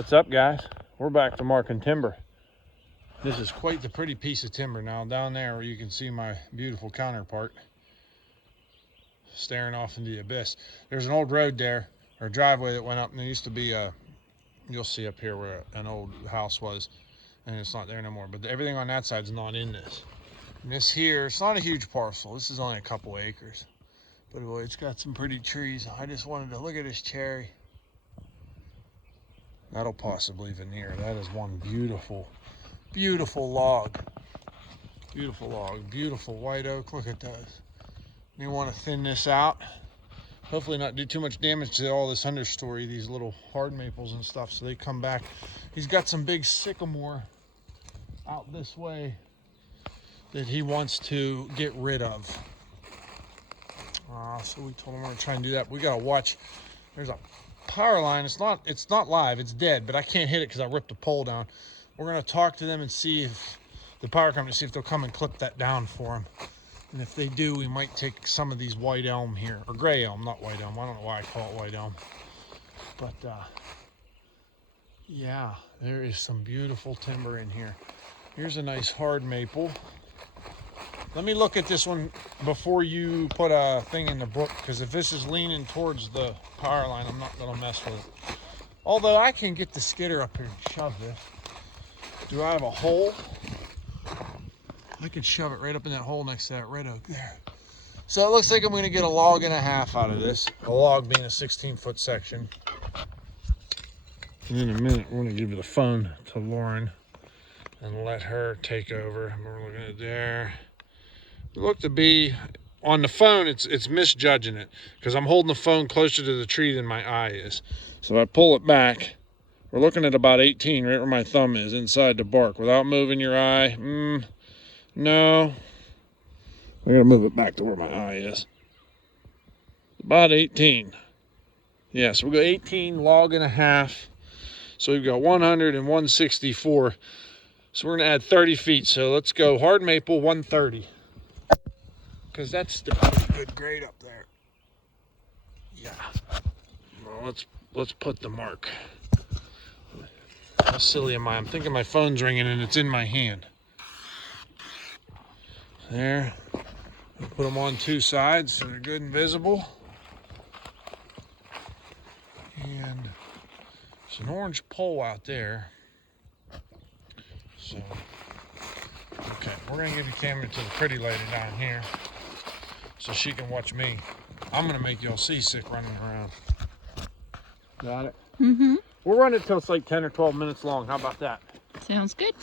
What's up, guys? We're back to marking timber. This is quite the pretty piece of timber. Now down there where you can see my beautiful counterpart staring off into the abyss. There's an old road there, or a driveway that went up, and there used to be a, you'll see up here where an old house was, and it's not there no more. But everything on that side's not in this. And this here, it's not a huge parcel. This is only a couple acres. But boy, it's got some pretty trees. I just wanted to look at this cherry. That'll possibly veneer. That is one beautiful, beautiful log. Beautiful log, beautiful white oak. Look at those. You want to thin this out. Hopefully not do too much damage to all this understory, these little hard maples and stuff, so they come back. He's got some big sycamore out this way that he wants to get rid of. So we told him we're gonna try and do that. We gotta watch. There's a power line. It's not live, it's dead, but I can't hit it because I ripped the pole down. We're gonna talk to them and see if the power company, see if they'll come and clip that down for him. And if they do, we might take some of these white elm here, or gray elm, not white elm. I don't know why I call it white elm. But yeah, there is some beautiful timber in here. Here's a nice hard maple. Let me look at this one before you put a thing in the book, because if this is leaning towards the power line, I'm not gonna mess with it. Although I can get the skidder up here and shove this. Do I have a hole? I could shove it right up in that hole next to that red oak there. So it looks like I'm gonna get a log and a half out of this. A log being a 16-foot section. And in a minute, we're gonna give you the phone to Lauren and let her take over. We're looking at there. Look to be on the phone, it's misjudging it because I'm holding the phone closer to the tree than my eye is. So if I pull it back, we're looking at about 18 right where my thumb is inside the bark without moving your eye. No, I gotta move it back to where my eye is. About 18. Yeah, so we got 18 log and a half. So we've got 100 and 164. So we're gonna add 30 feet. So let's go hard maple 130. Because that's still a good grade up there. Yeah. Well, let's put the mark. How silly am I? I'm thinking my phone's ringing and it's in my hand. There. Put them on two sides so they're good and visible. And there's an orange pole out there. So, okay, we're gonna give the camera to the pretty lady down here so she can watch me. I'm gonna make y'all seasick running around. Got it? Mm-hmm. We'll run it till it's like 10 or 12 minutes long. How about that? Sounds good.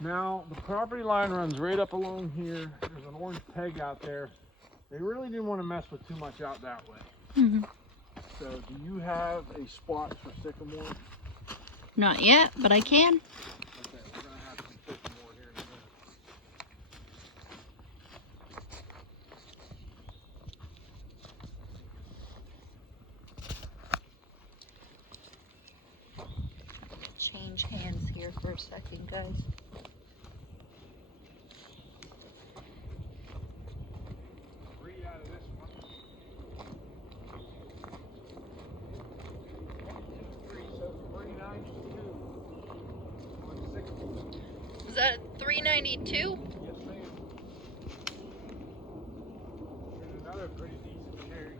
Now, the property line runs right up along here. There's an orange peg out there. They really didn't want to mess with too much out that way. Mm-hmm. So, do you have a spot for sycamore? Not yet, but I can. Okay, we're going to have some sycamore here in a minute. Change hands here for a second, guys. Read out of this one. 1, 2, 3, so 392 on sycamore. Was that 392? Yes, ma'am. Here's another pretty decent cherry.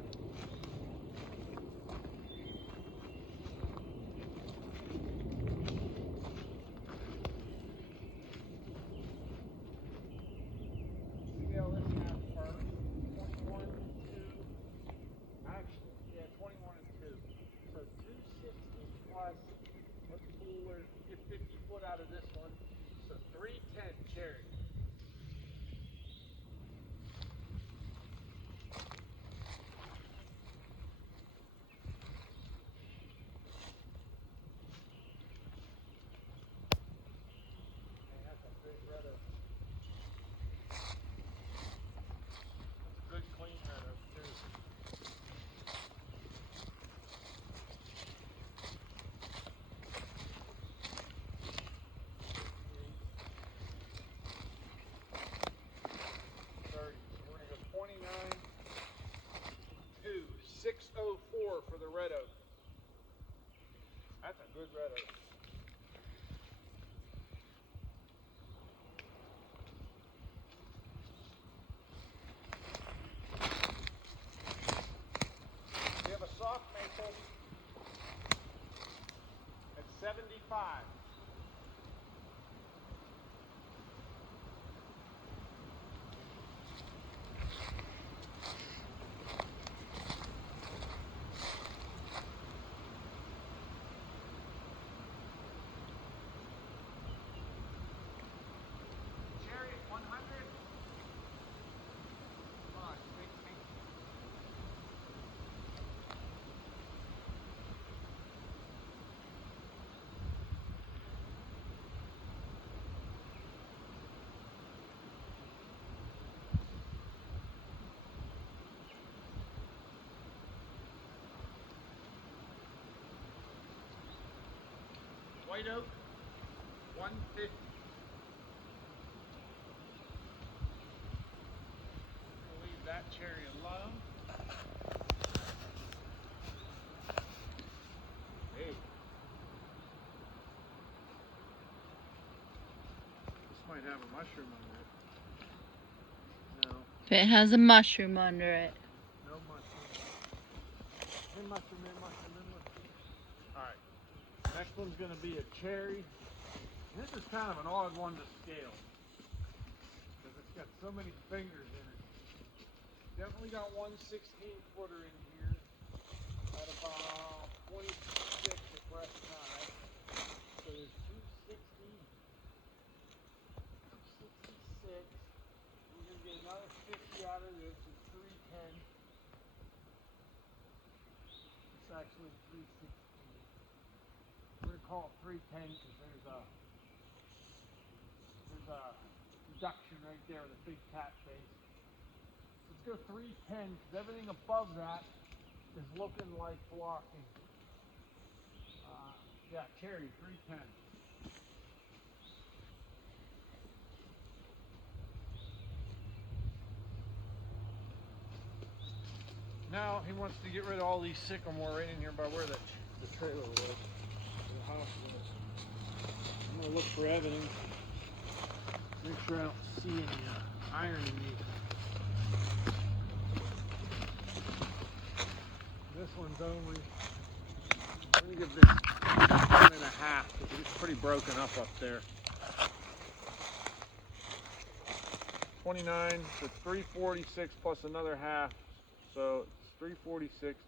Scale this half first. 21 and 2. Actually, yeah, 21 and 2. So 260 plus, let's pull, get 50 foot out of this one. So 310 cherry. good red oak. We have a soft maple at 75. Cherry at 100. Come on, sweet pea. White oak, 150. We'll leave that cherry alone. Hey. This might have a mushroom under it. No, If it has a mushroom under it. no mushroom. In mushroom, in mushroom, in mushroom. Alright. Next one's going to be a cherry. This is kind of an odd one to scale because it's got so many fingers in it. Definitely got 1/16 in here at about 26 at breast high. So there's 260, 266. We're going to get another 50 out of this. It's 310. It's actually 316. We're going to call it 310 because there's a reduction right there with a big cat face. Let's go 310 because everything above that is looking like blocking. Yeah, cherry 310. Now he wants to get rid of all these sycamore right in here by where the trailer was, the house was. I'm gonna look for evidence. Make sure I don't see any iron in these. This one's only, I'm gonna give this 1.5 because it's pretty broken up there. 29 to 346 plus another half, so it's 346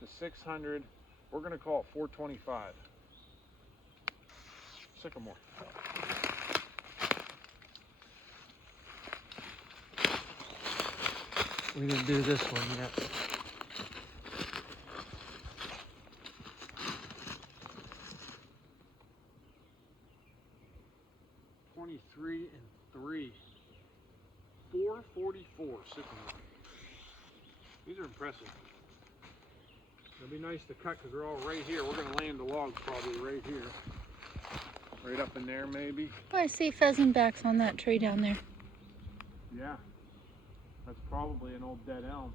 to 600. We're gonna call it 425. Sycamore. We didn't do this one yet. $23 and 3. 444 Sycamore. These are impressive. It'll be nice to cut because they're all right here. We're going to land the logs probably right here. Right up in there maybe. Oh, I see pheasant backs on that tree down there. Yeah. That's probably an old dead elm.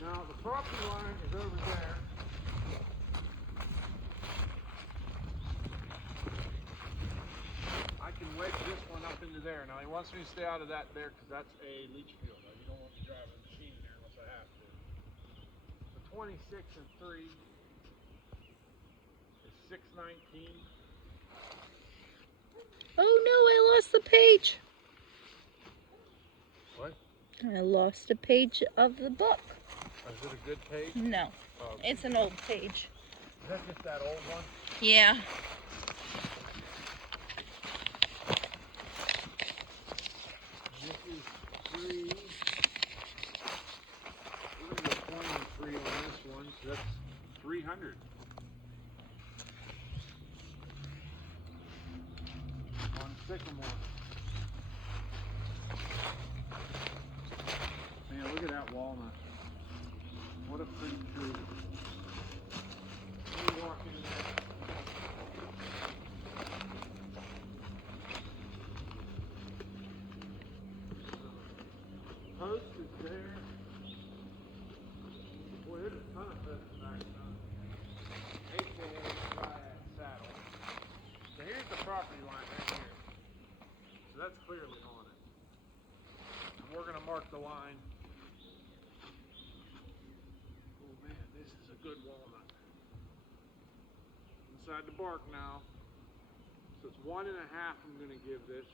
Now the property line is over there. I can wedge this one up into there. Now he wants me to stay out of that there because that's a leach field. You don't want me driving a machine there unless I have to. The 26 and 3 is 619. Oh no, I lost the page. What? I lost a page of the book. Is it a good page? No, Oh. it's an old page. Is that just that old one? Yeah. This is 3. We're going to go 23 on this one, so that's 300. On Sycamore. Man, look at that walnut. What a pretty tree. Let me walk in there. Post is there. Boy, there's a ton of pheasants back there. that's clearly on it. And we're gonna mark the line. Oh man, this is a good walnut. Inside the bark now. So it's 1.5 I'm gonna give this.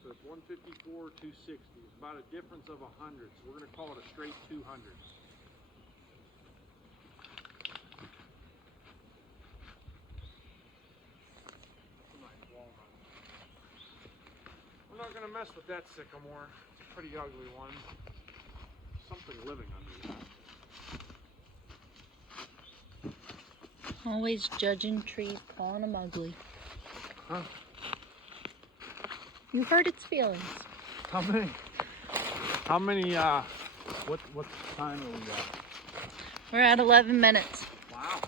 So it's 154, 260. It's about a difference of 100. So we're gonna call it a straight 200. We're not going to mess with that sycamore. It's a pretty ugly one. Something living under that. Always judging trees, calling them ugly. Huh? You hurt its feelings. How many, what time are we at? We're at 11 minutes. Wow.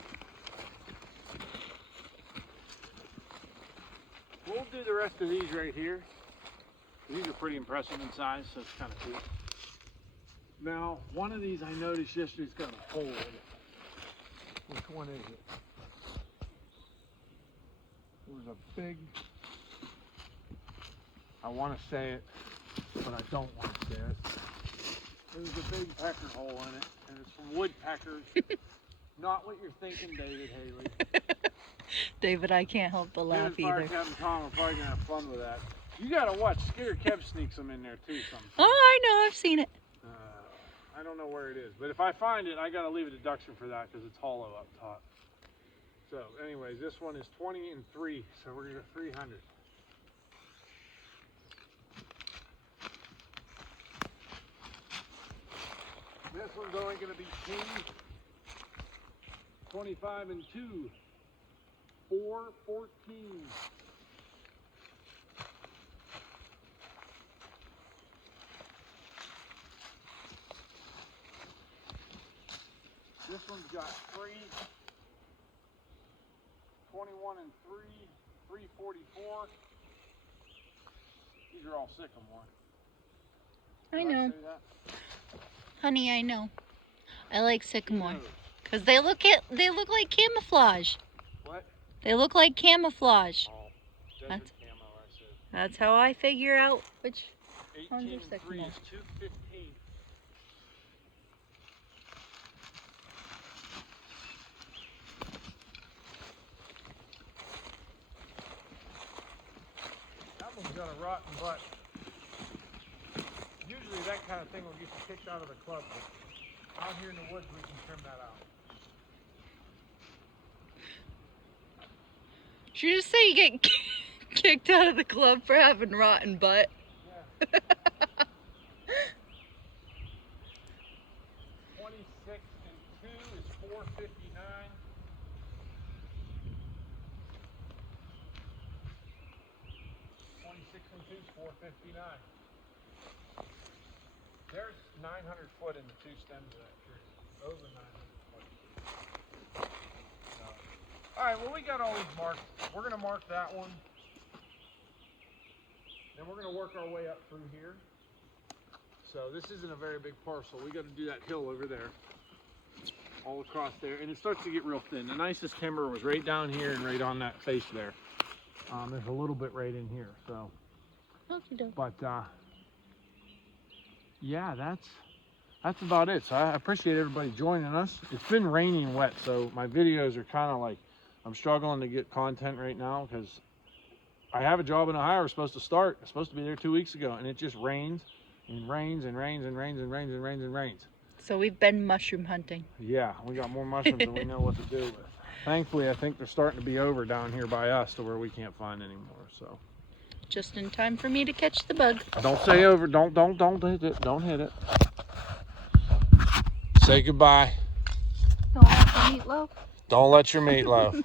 We'll do the rest of these right here. These are pretty impressive in size, so it's kind of cool. Now, one of these I noticed yesterday's got a hole in it. Which one is it? There's a big, I want to say it, but I don't want to say it. There's a big pecker hole in it, and it's from woodpeckers. Not what you're thinking, David Haley. David, I can't help but laugh Fire either. Captain Tom are probably gonna have fun with that. You gotta watch. Scare Kev sneaks them in there too sometimes. Oh, I know, I've seen it. I don't know where it is, but if I find it, I gotta leave a deduction for that because it's hollow up top. So, anyways, this one is 20 and 3, so we're gonna go 300. This one's only gonna be 10, 25 and 2, 4, 14. This one's got 3, 21 and 3, 344. These are all sycamore. I Did know. say that? Honey, I know. I like sycamore. Because they look like camouflage. What? They look like camouflage. Oh, desert That's- camo, I said. That's how I figure out which 18 ones are and 3 sycamore. is 215. That one's got a rotten butt. Usually that kind of thing will get you kicked out of the club, but out here in the woods we can trim that out. Did you just say you get kicked out of the club for having rotten butt? Yeah. 26 and 2 is 459. There's 900 foot in the two stems of that tree. Over 900 foot. All right, well, we got all these marked. We're going to mark that one. Then we're going to work our way up through here. So this isn't a very big parcel. We got to do that hill over there. All across there. And it starts to get real thin. The nicest timber was right down here and right on that face there. There's a little bit right in here. So, but yeah, that's about it. So I appreciate everybody joining us. It's been rainy and wet, so my videos are kind of like, I'm struggling to get content right now because I have a job in Ohio. We're supposed to start. I'm supposed to be there 2 weeks ago, and it just rains and rains and rains and rains and rains and rains and rains. So we've been mushroom hunting. Yeah, we got more mushrooms than we know what to do with. Thankfully, I think they're starting to be over down here by us to where we can't find anymore. So Just in time for me to catch the bug. don't say over. Don't hit it. Don't hit it. Say goodbye. Don't want the meatloaf. Don't let your meatloaf.